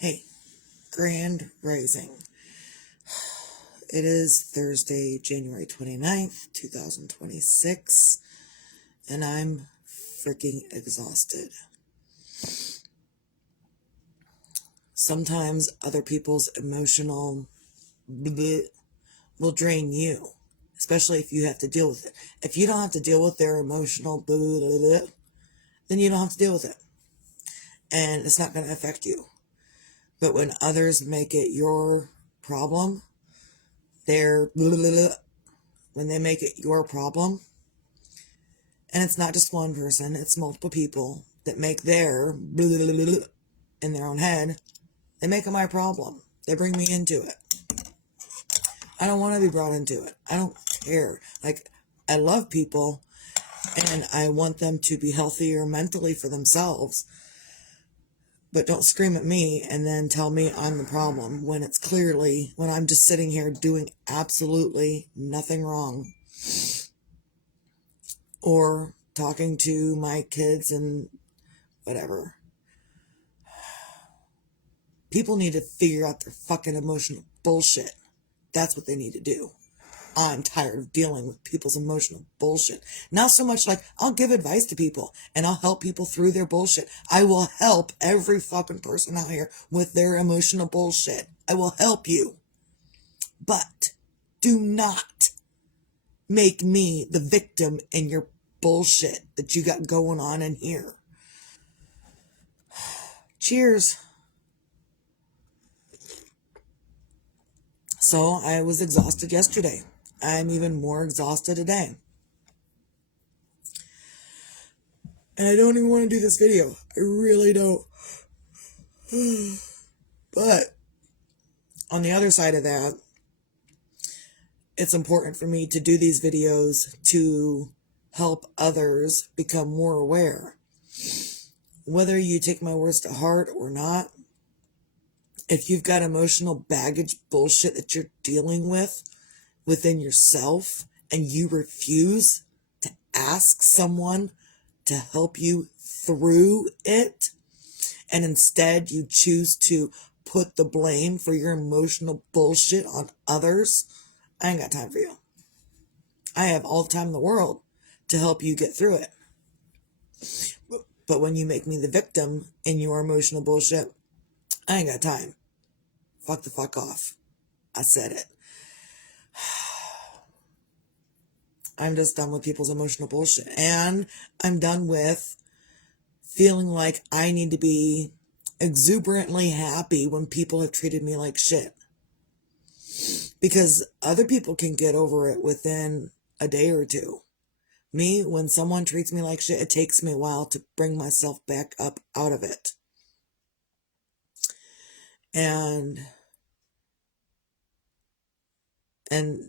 Hey, Grand Rising. It is Thursday, January 29th, 2026, and I'm freaking exhausted. Sometimes other people's emotional will drain you, especially if you have to deal with it. If you don't have to deal with their emotional then you don't have to deal with it, and it's not going to affect you. But when others make it your problem, when they make it your problem, and it's not just one person, it's multiple people that make their in their own head, they make it my problem. They bring me into it. I don't want to be brought into it. I don't care. I love people and I want them to be healthier mentally for themselves. But don't scream at me and then tell me I'm the problem when I'm just sitting here doing absolutely nothing wrong. Or talking to my kids and whatever. People need to figure out their fucking emotional bullshit. That's what they need to do. I'm tired of dealing with people's emotional bullshit. Not so much I'll give advice to people and I'll help people through their bullshit. I will help every fucking person out here with their emotional bullshit. I will help you. But do not make me the victim in your bullshit that you got going on in here. Cheers. So I was exhausted yesterday. I'm even more exhausted today. And I don't even want to do this video. I really don't. But on the other side of that, it's important for me to do these videos to help others become more aware. Whether you take my words to heart or not, if you've got emotional baggage bullshit that you're dealing with within yourself and you refuse to ask someone to help you through it, and instead you choose to put the blame for your emotional bullshit on others, I ain't got time for you. I have all the time in the world to help you get through it. But when you make me the victim in your emotional bullshit, I ain't got time. Fuck the fuck off. I said it. I'm just done with people's emotional bullshit. And I'm done with feeling like I need to be exuberantly happy when people have treated me like shit. Because other people can get over it within a day or two. Me, when someone treats me like shit, it takes me a while to bring myself back up out of it. And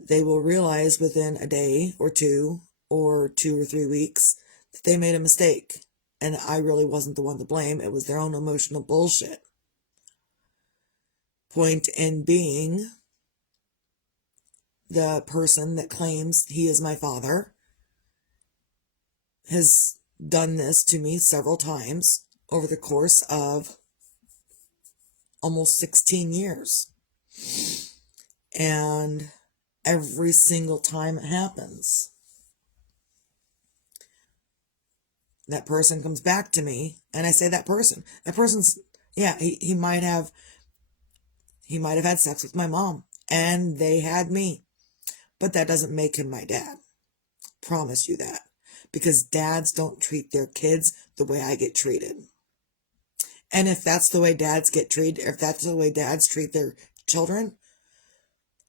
they will realize within a day or 2 or 3 weeks that they made a mistake. And I really wasn't the one to blame. It was their own emotional bullshit. Point in being, the person that claims he is my father has done this to me several times over the course of almost 16 years. And every single time it happens, that person comes back to me, and I say that person's, yeah, he might have had sex with my mom, and they had me, but that doesn't make him my dad. Promise you that. Because dads don't treat their kids the way I get treated. And if that's the way dads get treated, if that's the way dads treat their children,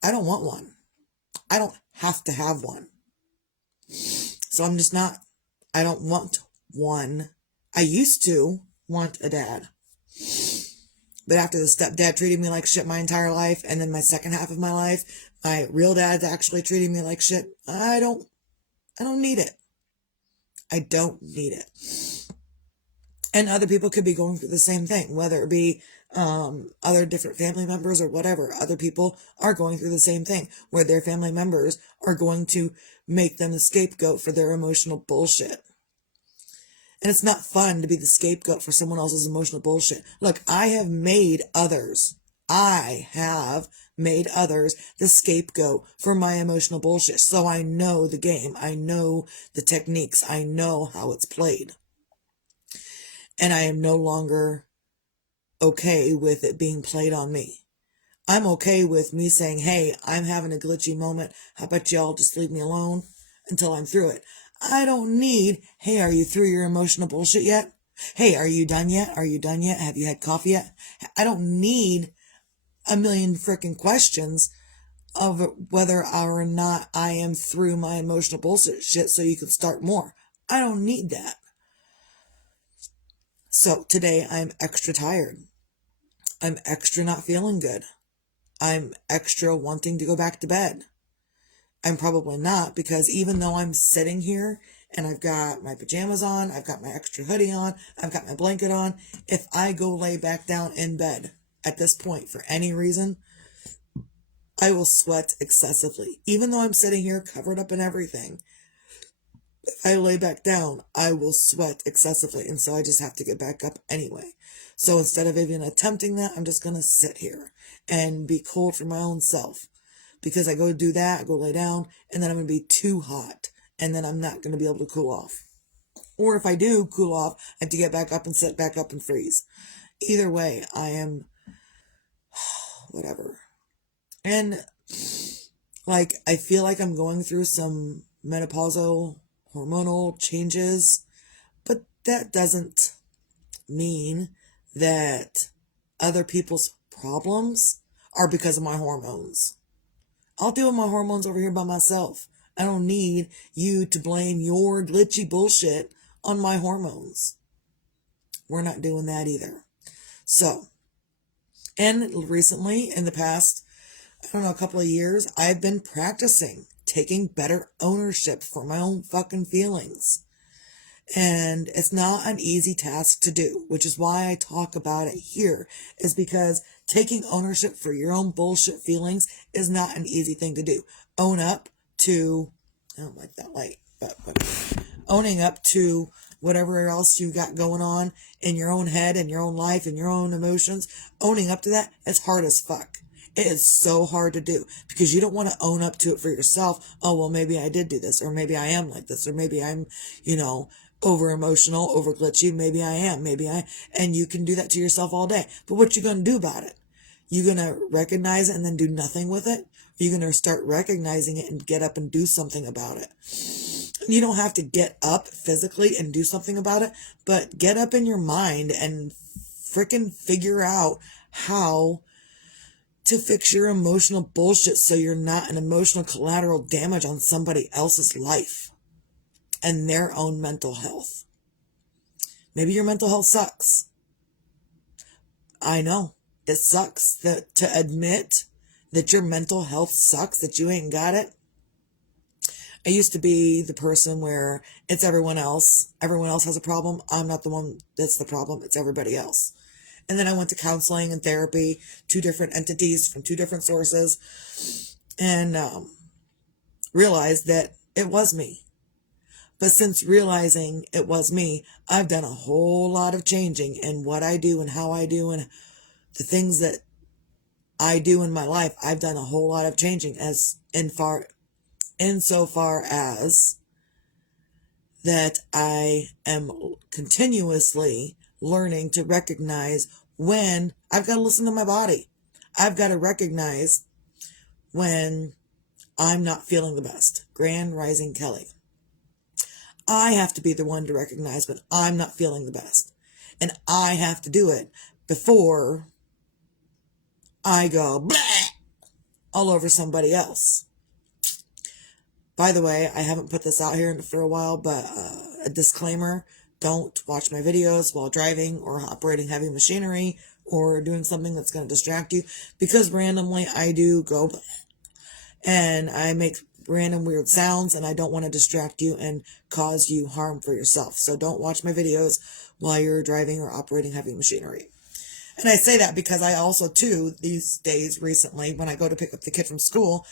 I don't want one. I don't have to have one. So I'm just not. I don't want one. I used to want a dad. But after the stepdad treated me like shit my entire life, and then my second half of my life, my real dad's actually treating me like shit, I don't need it. I don't need it. And other people could be going through the same thing, whether it be other different family members or whatever. Other people are going through the same thing, where their family members are going to make them the scapegoat for their emotional bullshit. And it's not fun to be the scapegoat for someone else's emotional bullshit. Look, I have made others the scapegoat for my emotional bullshit. So I know the game. I know the techniques. I know how it's played. And I am no longer okay with it being played on me. I'm okay with me saying, hey, I'm having a glitchy moment. How about y'all just leave me alone until I'm through it? I don't need, hey, are you through your emotional bullshit yet? Hey, are you done yet? Are you done yet? Have you had coffee yet? I don't need a million freaking questions of whether or not I am through my emotional bullshit shit so you can start more. I don't need that. So today I'm extra tired. I'm extra not feeling good. I'm extra wanting to go back to bed. I'm probably not, because even though I'm sitting here and I've got my pajamas on, I've got my extra hoodie on, I've got my blanket on, if I go lay back down in bed at this point for any reason, I will sweat excessively. Even though I'm sitting here covered up in everything, if I lay back down, I will sweat excessively. And so I just have to get back up anyway. So instead of even attempting that, I'm just going to sit here and be cold for my own self. Because I go do that, I go lay down, and then I'm going to be too hot. And then I'm not going to be able to cool off. Or if I do cool off, I have to get back up and sit back up and freeze. Either way, I am whatever. And like, I feel like I'm going through some menopausal hormonal changes, but that doesn't mean that other people's problems are because of my hormones. I'll deal with my hormones over here by myself. I don't need you to blame your glitchy bullshit on my hormones. We're not doing that either. So, and recently, in the past, I don't know, a couple of years, I've been practicing taking better ownership for my own fucking feelings. And it's not an easy task to do, which is why I talk about it here, is because taking ownership for your own bullshit feelings is not an easy thing to do. Own up to, I don't like that light, but owning up to whatever else you got going on in your own head and your own life and your own emotions, owning up to that, it's hard as fuck. It is so hard to do because you don't want to own up to it for yourself. Oh, well, maybe I did do this, or maybe I am like this, or maybe I'm, over emotional, over glitchy. Maybe I am, and you can do that to yourself all day. But what you going to do about it? You going to recognize it and then do nothing with it? Or you going to start recognizing it and get up and do something about it? You don't have to get up physically and do something about it, but get up in your mind and freaking figure out how to fix your emotional bullshit so you're not an emotional collateral damage on somebody else's life and their own mental health. Maybe your mental health sucks. I know. It sucks to admit that your mental health sucks, that you ain't got it. I used to be the person where it's everyone else. Everyone else has a problem. I'm not the one that's the problem. It's everybody else. And then I went to counseling and therapy, 2 different entities from 2 different sources, and realized that it was me. But since realizing it was me, I've done a whole lot of changing in what I do and how I do and the things that I do in my life. I've done a whole lot of changing insofar as that I am continuously learning to recognize when I've got to listen to my body. I've got to recognize when I'm not feeling the best. Grand Rising Kelly. I have to be the one to recognize when I'm not feeling the best. And I have to do it before I go bleh all over somebody else. By the way, I haven't put this out here for a while, but a disclaimer, don't watch my videos while driving or operating heavy machinery or doing something that's going to distract you, because randomly I do go bleh, and I make random weird sounds, and I don't want to distract you and cause you harm for yourself. So don't watch my videos while you're driving or operating heavy machinery. And I say that because I also, too, these days recently, when I go to pick up the kid from school,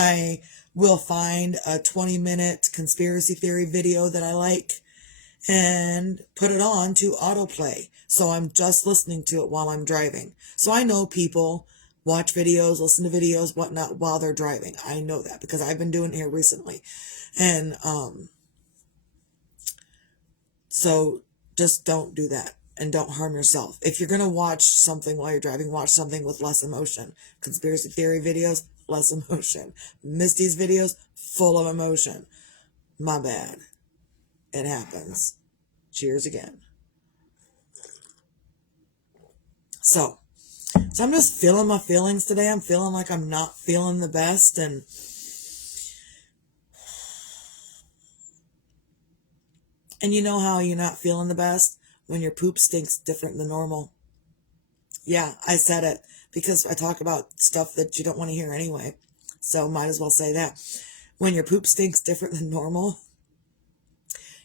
I will find a 20-minute conspiracy theory video that I like, and put it on to autoplay. So I'm just listening to it while I'm driving. So I know people watch videos, listen to videos, whatnot while they're driving. I know that because I've been doing it here recently. And so just don't do that and don't harm yourself. If you're going to watch something while you're driving, watch something with less emotion. Conspiracy theory videos, less emotion. Misty's videos, full of emotion. My bad. It happens. Cheers again. So I'm just feeling my feelings today. I'm feeling like I'm not feeling the best, and you know how you're not feeling the best? When your poop stinks different than normal. Yeah, I said it because I talk about stuff that you don't want to hear anyway. So might as well say that. When your poop stinks different than normal,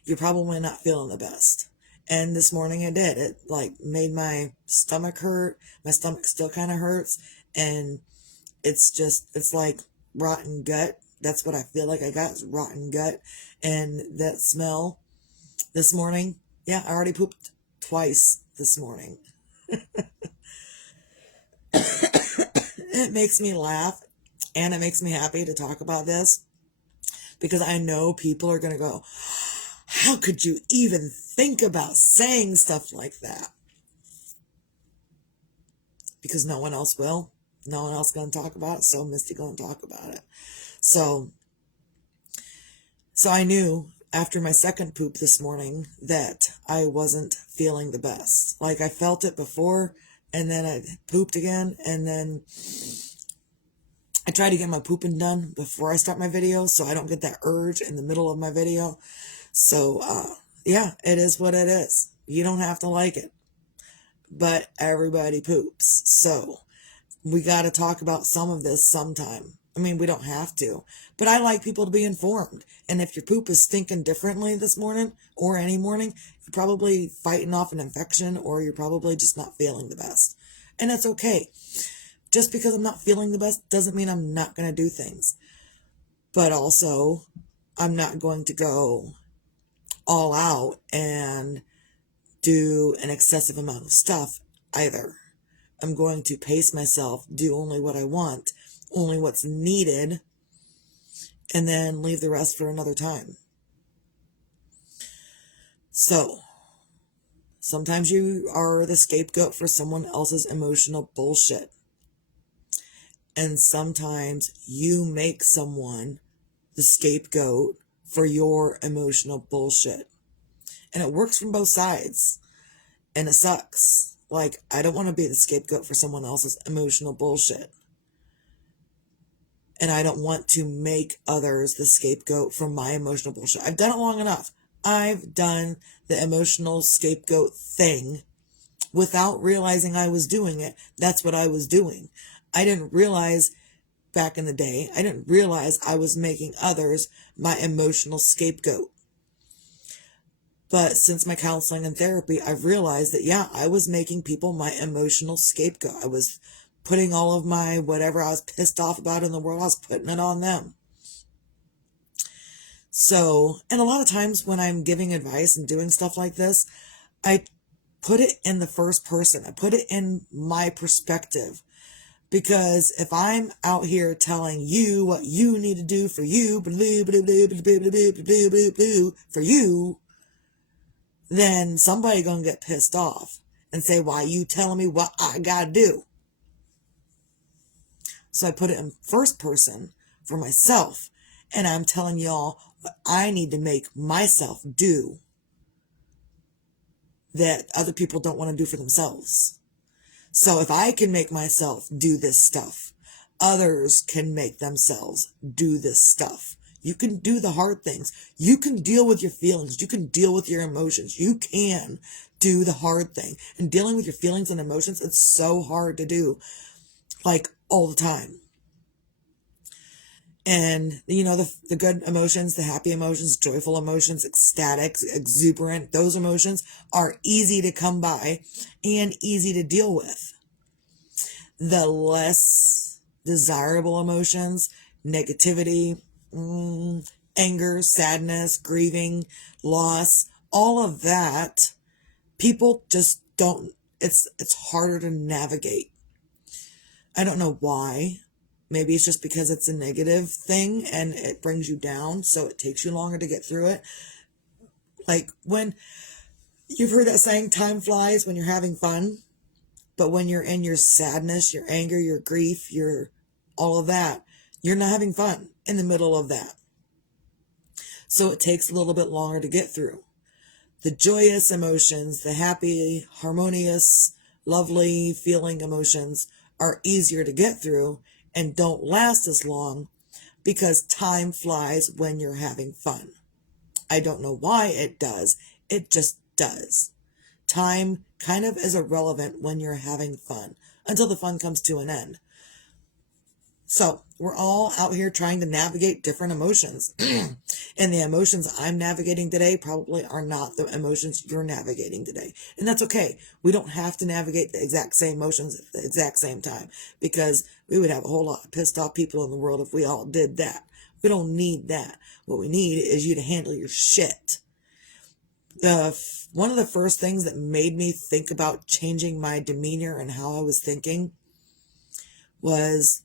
you're probably not feeling the best. And this morning it did. It like made my stomach hurt. My stomach still kind of hurts. And it's like rotten gut. That's what I feel like I got, is rotten gut. And that smell this morning, yeah, I already pooped twice this morning. It makes me laugh and it makes me happy to talk about this because I know people are going to go, how could you even think about saying stuff like that? Because no one else will. No one else going to talk about it. So Misty going to talk about it. So I knew after my second poop this morning that I wasn't feeling the best. Like I felt it before and then I pooped again, and then I try to get my pooping done before I start my video so I don't get that urge in the middle of my video. So, yeah, it is what it is. You don't have to like it, but everybody poops. So we got to talk about some of this sometime. I mean, we don't have to, but I like people to be informed. And if your poop is stinking differently this morning or any morning, you're probably fighting off an infection or you're probably just not feeling the best. And that's okay. Just because I'm not feeling the best doesn't mean I'm not going to do things. But also, I'm not going to go all out and do an excessive amount of stuff either. I'm going to pace myself, do only what I want, only what's needed, and then leave the rest for another time. So, sometimes you are the scapegoat for someone else's emotional bullshit. And sometimes you make someone the scapegoat for your emotional bullshit. And it works from both sides. And it sucks. Like, I don't want to be the scapegoat for someone else's emotional bullshit. And I don't want to make others the scapegoat for my emotional bullshit. I've done it long enough. I've done the emotional scapegoat thing without realizing I was doing it. That's what I was doing. I didn't realize back in the day, I didn't realize I was making others my emotional scapegoat. But since my counseling and therapy, I've realized that, yeah, I was making people my emotional scapegoat. I was putting all of my whatever I was pissed off about in the world, I was putting it on them. So, and a lot of times when I'm giving advice and doing stuff like this, I put it in the first person. I put it in my perspective. Because if I'm out here telling you what you need to do for you, for you, then somebody gonna get pissed off and say, why you telling me what I gotta do? So I put it in first person for myself, and I'm telling y'all what I need to make myself do that other people don't want to do for themselves. So if I can make myself do this stuff, others can make themselves do this stuff. You can do the hard things. You can deal with your feelings. You can deal with your emotions. You can do the hard thing. And dealing with your feelings and emotions, it's so hard to do, like all the time. And, you know, the good emotions, the happy emotions, joyful emotions, ecstatic, exuberant, those emotions are easy to come by and easy to deal with. The less desirable emotions, negativity, anger, sadness, grieving, loss, all of that, people just don't, it's harder to navigate. I don't know why. Maybe it's just because it's a negative thing and it brings you down, so it takes you longer to get through it. Like when you've heard that saying, time flies when you're having fun, but when you're in your sadness, your anger, your grief, your all of that, you're not having fun in the middle of that. So it takes a little bit longer to get through. The joyous emotions, the happy, harmonious, lovely feeling emotions are easier to get through and don't last as long because time flies when you're having fun. I don't know why it does. It just does. Time kind of is irrelevant when you're having fun until the fun comes to an end. So we're all out here trying to navigate different emotions. And the emotions I'm navigating today probably are not the emotions you're navigating today. And that's okay. We don't have to navigate the exact same emotions at the exact same time because we would have a whole lot of pissed off people in the world if we all did that. We don't need that. What we need is you to handle your shit. One of the first things that made me think about changing my demeanor and how I was thinking was,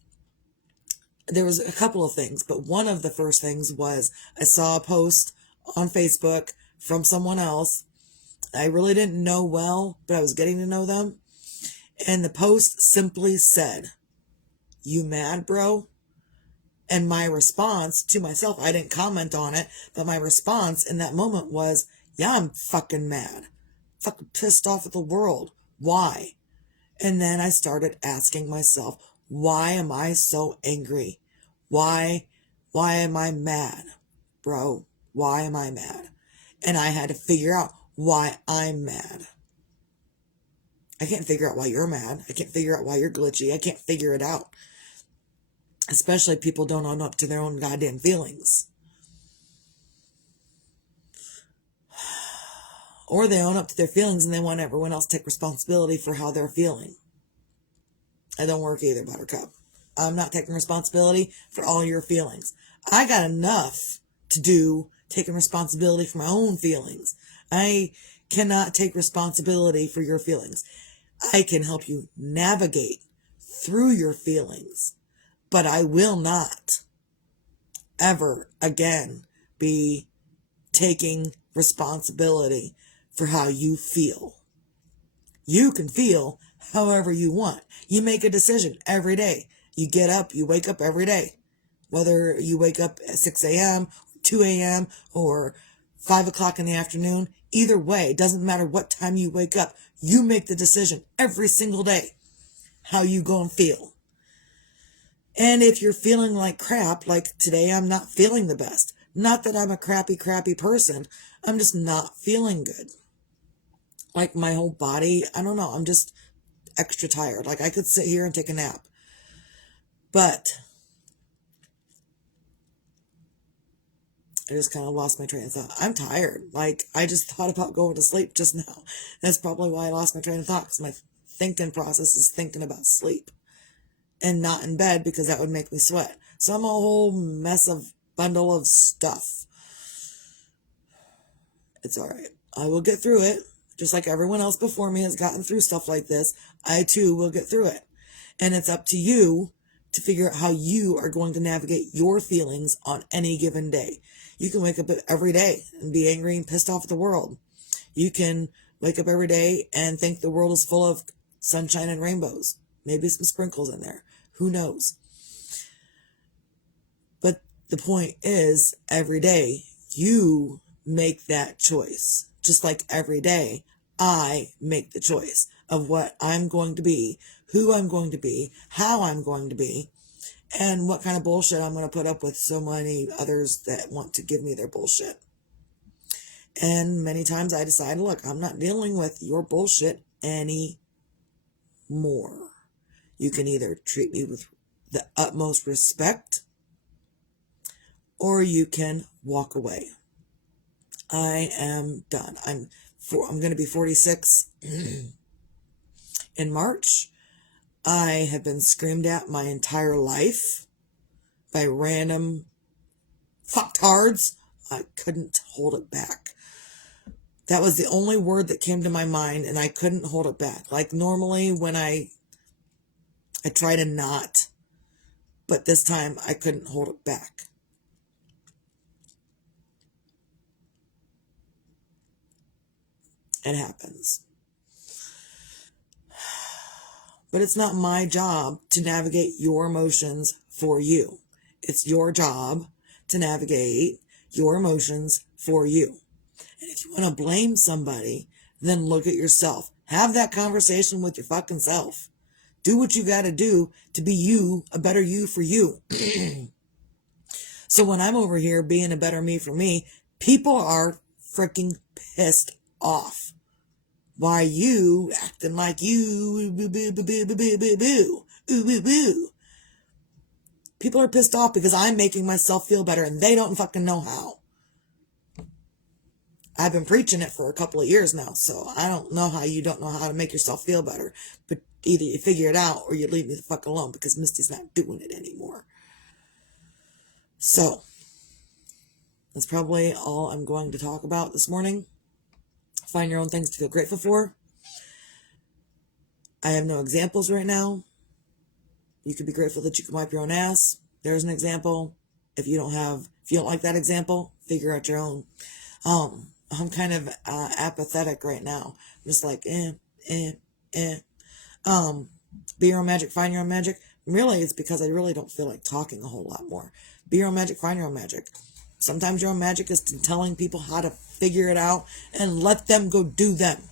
there was a couple of things, but one of the first things was I saw a post on Facebook from someone else. I really didn't know well, but I was getting to know them. And the post simply said, "You mad, bro?" And my response to myself, I didn't comment on it, but my response in that moment was, yeah, I'm fucking mad. Fucking pissed off at the world. Why? And then I started asking myself, why am I so angry? Why am I mad? Bro, why am I mad? And I had to figure out why I'm mad. I can't figure out why you're mad. I can't figure out why you're glitchy. I can't figure it out. Especially if people don't own up to their own goddamn feelings. Or they own up to their feelings and they want everyone else to take responsibility for how they're feeling. It don't work either, Buttercup. I'm not taking responsibility for all your feelings. I got enough to do taking responsibility for my own feelings. I cannot take responsibility for your feelings. I can help you navigate through your feelings, but I will not ever again be taking responsibility for how you feel. You can feel however you want. You make a decision every day. You get up, you wake up every day. Whether you wake up at 6 a.m., 2 a.m., or 5 o'clock in the afternoon, either way, it doesn't matter what time you wake up. You make the decision every single day how you go and feel. And if you're feeling like crap, like today I'm not feeling the best. Not that I'm a crappy person. I'm just not feeling good. Like my whole body, I don't know, I'm just extra tired. Like I could sit here and take a nap. But I just kind of lost my train of thought. I'm tired. Like I just thought about going to sleep just now. That's probably why I lost my train of thought, because my thinking process is thinking about sleep and not in bed because that would make me sweat. So I'm a whole bundle of stuff. It's all right. I will get through it. Just like everyone else before me has gotten through stuff like this, I too will get through it. And it's up to you to figure out how you are going to navigate your feelings on any given day. You can wake up every day and be angry and pissed off at the world. You can wake up every day and think the world is full of sunshine and rainbows. Maybe some sprinkles in there. Who knows? But the point is, every day, you make that choice. Just like every day, I make the choice of what I'm going to be, who I'm going to be, how I'm going to be, and what kind of bullshit I'm going to put up with so many others that want to give me their bullshit. And many times I decide, look, I'm not dealing with your bullshit anymore. You can either treat me with the utmost respect, or you can walk away. I am done. I'm going to be 46 in March. I have been screamed at my entire life by random fucktards. I couldn't hold it back. That was the only word that came to my mind, and I couldn't hold it back. Like normally when I try to not, but this time I couldn't hold it back. It happens. But it's not my job to navigate your emotions for you. It's your job to navigate your emotions for you. And if you want to blame somebody, then look at yourself. Have that conversation with your fucking self. Do what you got to do to be you, a better you for you. So when I'm over here being a better me for me, people are freaking pissed off. Why you acting like you, boo, boo, boo, boo, boo, boo, boo, boo, boo, boo, boo. People are pissed off because I'm making myself feel better and they don't fucking know how. I've been preaching it for a couple of years now, so I don't know how you don't know how to make yourself feel better. But either you figure it out or you leave me the fuck alone because Misty's not doing it anymore. So, that's probably all I'm going to talk about this morning. Find your own things to feel grateful for. I have no examples right now. You could be grateful that you can wipe your own ass. There's an example. If you don't like that example, figure out your own. I'm kind of apathetic right now. I'm just like, Be your own magic, find your own magic. Really, it's because I really don't feel like talking a whole lot more. Be your own magic, find your own magic. Sometimes your own magic is telling people how to figure it out and let them go do them.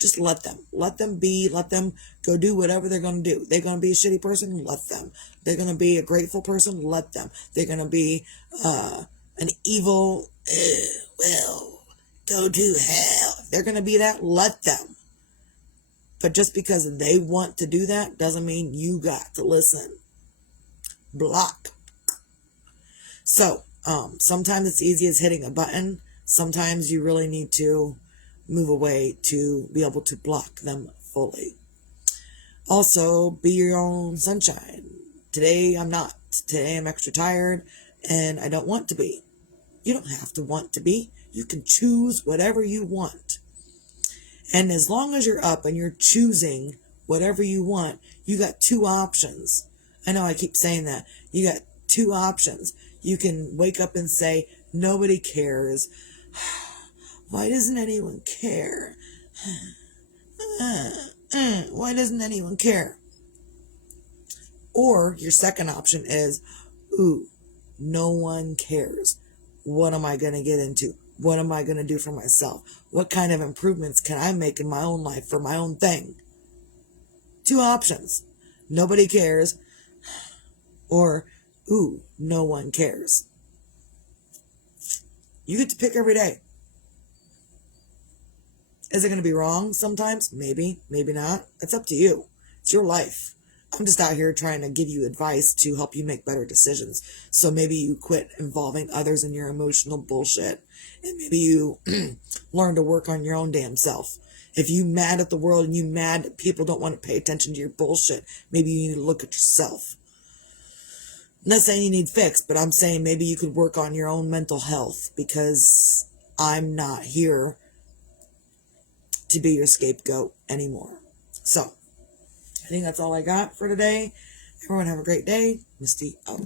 Just let them. Let them be. Let them go do whatever they're going to do. They're going to be a shitty person? Let them. They're going to be a grateful person? Let them. They're going to be an evil, go to hell. They're going to be that? Let them. But just because they want to do that doesn't mean you got to listen. Block. So, sometimes it's easy as hitting a button. Sometimes you really need to move away to be able to block them fully. Also, be your own sunshine. Today I'm not. Today I'm extra tired and I don't want to be. You don't have to want to be. You can choose whatever you want. And as long as you're up and you're choosing whatever you want, you got two options. I know I keep saying that. You got two options. You can wake up and say, nobody cares. Why doesn't anyone care? Why doesn't anyone care? Or your second option is, ooh, no one cares. What am I going to get into? What am I going to do for myself? What kind of improvements can I make in my own life for my own thing? Two options. Nobody cares. Or, ooh, no one cares. You get to pick every day. Is it going to be wrong sometimes? Maybe, maybe not. It's up to you. It's your life. I'm just out here trying to give you advice to help you make better decisions. So maybe you quit involving others in your emotional bullshit. And maybe you learn to work on your own damn self. If you mad at the world and you mad that people don't want to pay attention to your bullshit, maybe you need to look at yourself. I'm not saying you need fixed, but I'm saying maybe you could work on your own mental health because I'm not here to be your scapegoat anymore. So, I think that's all I got for today. Everyone have a great day. Misty out.